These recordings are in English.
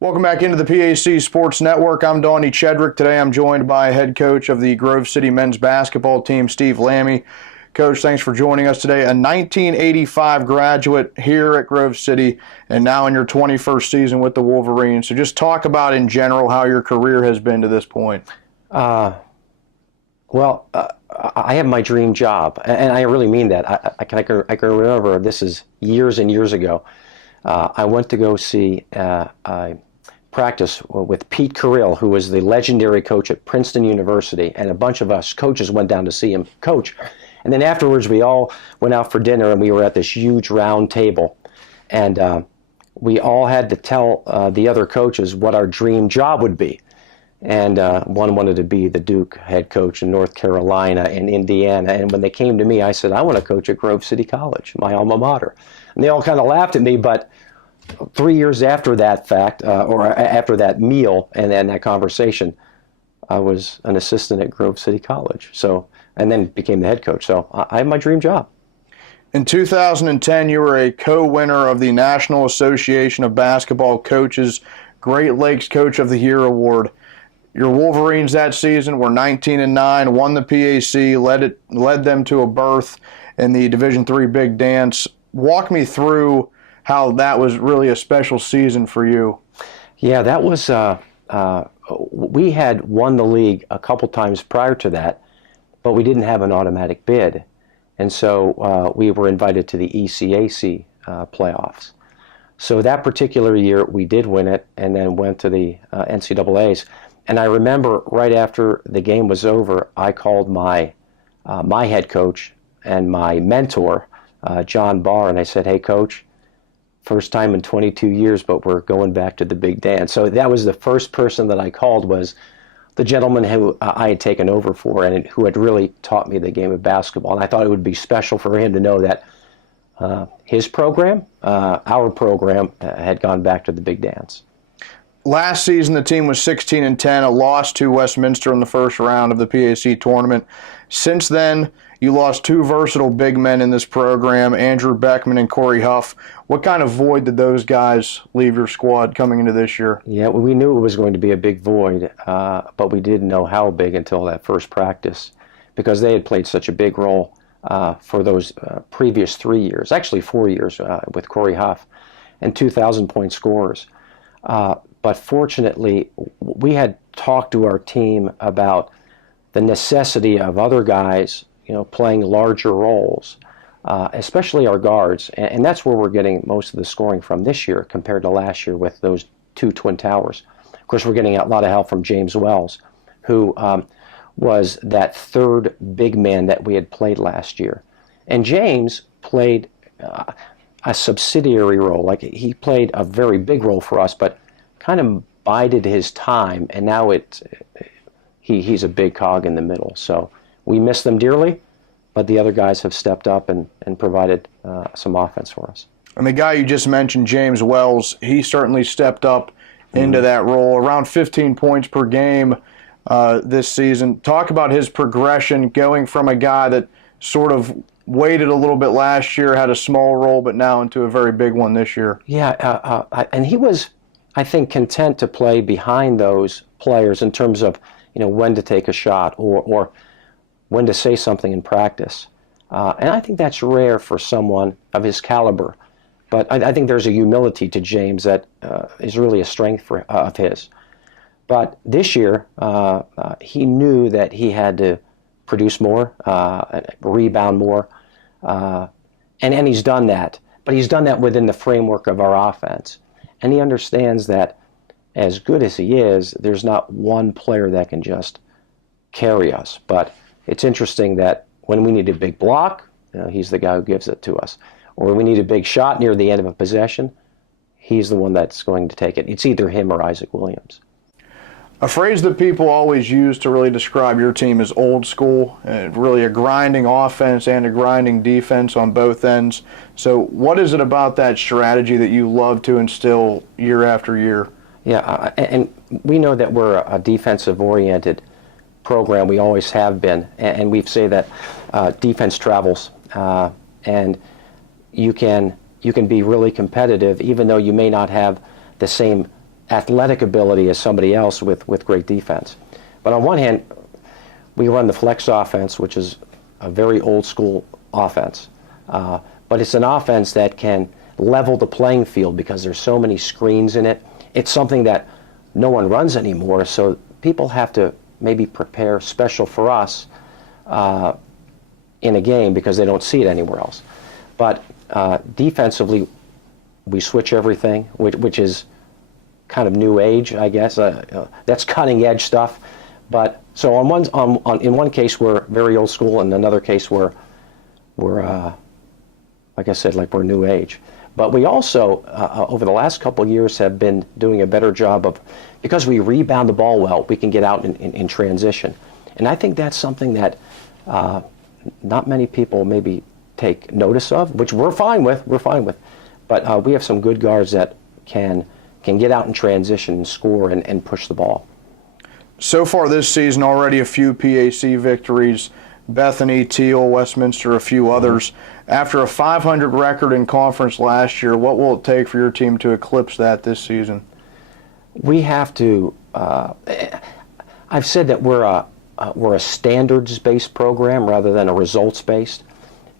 Welcome back into the PAC Sports Network. I'm Donnie Chedrick. Today I'm joined by head coach of the Grove City men's basketball team, Steve Lamie. Coach, thanks for joining us today. A 1985 graduate here at Grove City and now in your 21st season with the Wolverines. So just talk about in general how your career has been to this point. I have my dream job, and I really mean that. I can remember, this is years and years ago. I went to go see practice with Pete Carrill, who was the legendary coach at Princeton University, and a bunch of us coaches went down to see him coach. And then afterwards, we all went out for dinner, and we were at this huge round table. And we all had to tell the other coaches what our dream job would be. And one wanted to be the Duke head coach in North Carolina and Indiana. And when they came to me, I said, I want to coach at Grove City College, my alma mater. And they all kind of laughed at me, but 3 years after that fact, or after that meal and that conversation, I was an assistant at Grove City College. So, and then became the head coach. So I have my dream job. In 2010, you were a co-winner of the National Association of Basketball Coaches Great Lakes Coach of the Year Award. Your Wolverines that season were 19-9, won the PAC, led them to a berth in the Division III Big Dance. Walk me through how that was really a special season for you. Yeah, that was, we had won the league a couple times prior to that, but we didn't have an automatic bid. And so we were invited to the ECAC playoffs. So that particular year, we did win it and then went to the NCAAs. And I remember right after the game was over, I called my head coach and my mentor, John Barr, and I said, hey, Coach, first time in 22 years, but we're going back to the big dance. So that was the first person that I called, was the gentleman who I had taken over for and who had really taught me the game of basketball. And I thought it would be special for him to know that his program, our program, had gone back to the big dance. Last season, the team was 16-10, a loss to Westminster in the first round of the PAC tournament. Since then, you lost two versatile big men in this program, Andrew Beckman and Corey Huff. What kind of void did those guys leave your squad coming into this year? Yeah, well, we knew it was going to be a big void, but we didn't know how big until that first practice, because they had played such a big role for those previous 3 years, actually 4 years with Corey Huff, and 2,000-point scorers. But fortunately, we had talked to our team about the necessity of other guys, playing larger roles, especially our guards. And that's where we're getting most of the scoring from this year compared to last year with those two Twin Towers. Of course, we're getting a lot of help from James Wells, who was that third big man that we had played last year. And James played a subsidiary role. Like, he played a very big role for us, but kind of bided his time, and now he's a big cog in the middle. So we miss them dearly, but the other guys have stepped up and provided some offense for us. And the guy you just mentioned, James Wells, he certainly stepped up into that role, around 15 points per game this season. Talk about his progression, going from a guy that sort of waited a little bit last year, had a small role, but now into a very big one this year. Yeah, and he was, I think, content to play behind those players in terms of, when to take a shot or when to say something in practice. And I think that's rare for someone of his caliber. But I think there's a humility to James that is really a strength of his. But this year, he knew that he had to produce more, rebound more, and he's done that. But he's done that within the framework of our offense. And he understands that, as good as he is, there's not one player that can just carry us. But it's interesting that when we need a big block, he's the guy who gives it to us. Or when we need a big shot near the end of a possession, he's the one that's going to take it. It's either him or Isaac Williams. A phrase that people always use to really describe your team is old school, really a grinding offense and a grinding defense on both ends. So what is it about that strategy that you love to instill year after year? Yeah, and we know that we're a defensive-oriented program. We always have been, and we say that defense travels, and you can be really competitive even though you may not have the same athletic ability as somebody else with great defense. But on one hand, we run the flex offense, which is a very old school offense. But it's an offense that can level the playing field because there's so many screens in it. It's something that no one runs anymore, so people have to maybe prepare special for us in a game because they don't see it anywhere else. But defensively, we switch everything, which is kind of new age, I guess. That's cutting edge stuff. But so in one case we're very old school, and in another case we're like I said, like we're new age. But we also over the last couple of years have been doing a better job of, because we rebound the ball well, we can get out in transition, and I think that's something that not many people maybe take notice of, which we're fine with. But we have some good guards that can get out in transition and score and push the ball. So far this season, already a few PAC victories, Bethany, Teal, Westminster, a few others. After a 500 record in conference last year, what will it take for your team to eclipse that this season? We have to, I've said that we're a standards-based program rather than a results-based.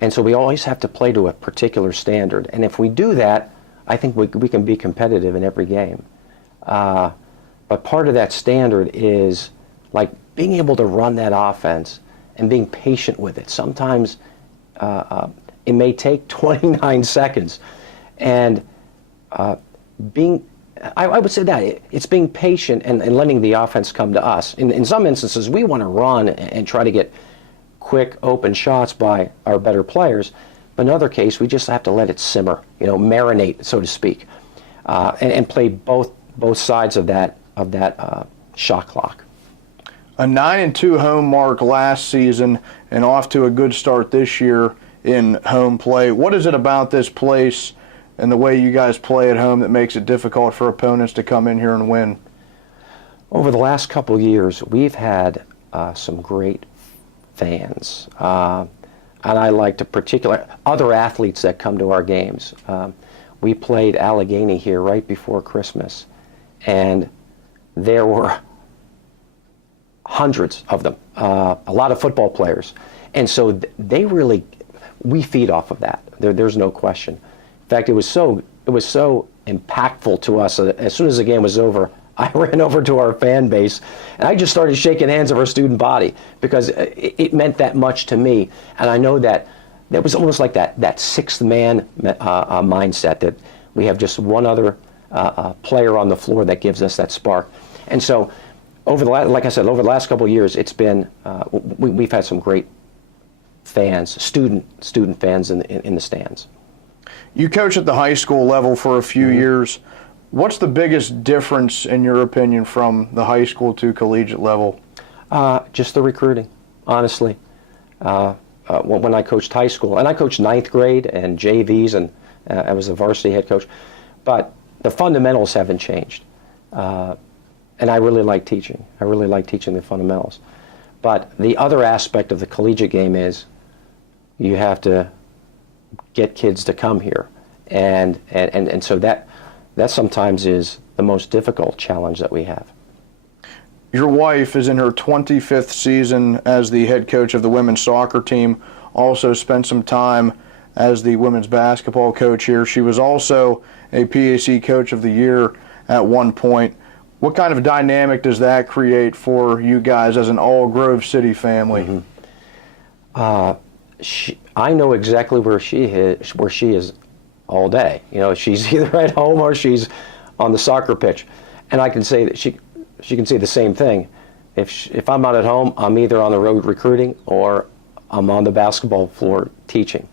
And so we always have to play to a particular standard. And if we do that, I think we can be competitive in every game. But part of that standard is like being able to run that offense and being patient with it. Sometimes it may take 29 seconds. And I would say that it's being patient and letting the offense come to us. In some instances, we want to run and try to get quick open shots by our better players. But in other case, we just have to let it simmer, marinate, so to speak, and play both sides of that shot clock. A 9-2 home mark last season and off to a good start this year in home play. What is it about this place and the way you guys play at home that makes it difficult for opponents to come in here and win? Over the last couple of years, we've had some great fans. And I like to particular other athletes that come to our games. We played Allegheny here right before Christmas, and there were hundreds of them, a lot of football players. And so we feed off of that. There's no question. In fact, it was so impactful to us. As soon as the game was over, I ran over to our fan base, and I just started shaking hands of our student body because it meant that much to me. And I know that was almost like that sixth man mindset, that we have just one other player on the floor that gives us that spark. And so, like I said, over the last couple of years, it's been we've had some great fans, student fans in the stands. You coach at the high school level for a few years. What's the biggest difference, in your opinion, from the high school to collegiate level? Just the recruiting, honestly. When I coached high school, and I coached ninth grade and JVs, and I was a varsity head coach, but the fundamentals haven't changed. And I really like teaching. I really like teaching the fundamentals. But the other aspect of the collegiate game is you have to get kids to come here. And so that sometimes is the most difficult challenge that we have. Your wife is in her 25th season as the head coach of the women's soccer team, also spent some time as the women's basketball coach here. She was also a PAC Coach of the Year at one point. What kind of dynamic does that create for you guys as an all Grove City family? Mm-hmm. I know exactly where she is all day. She's either at home or she's on the soccer pitch, and I can say that she can say the same thing. If I'm not at home, I'm either on the road recruiting or I'm on the basketball floor teaching.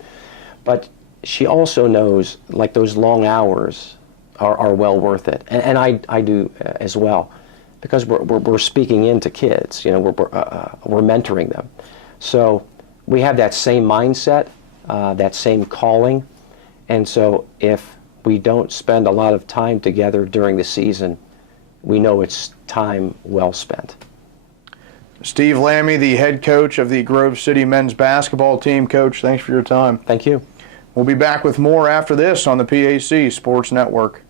But she also knows, like, those long hours are well worth it, and I do as well, because we're speaking into kids. We're mentoring them, so we have that same mindset, that same calling. And so if we don't spend a lot of time together during the season, we know it's time well spent. Steve Lamie, the head coach of the Grove City men's basketball team. Coach, thanks for your time. Thank you. We'll be back with more after this on the PAC Sports Network.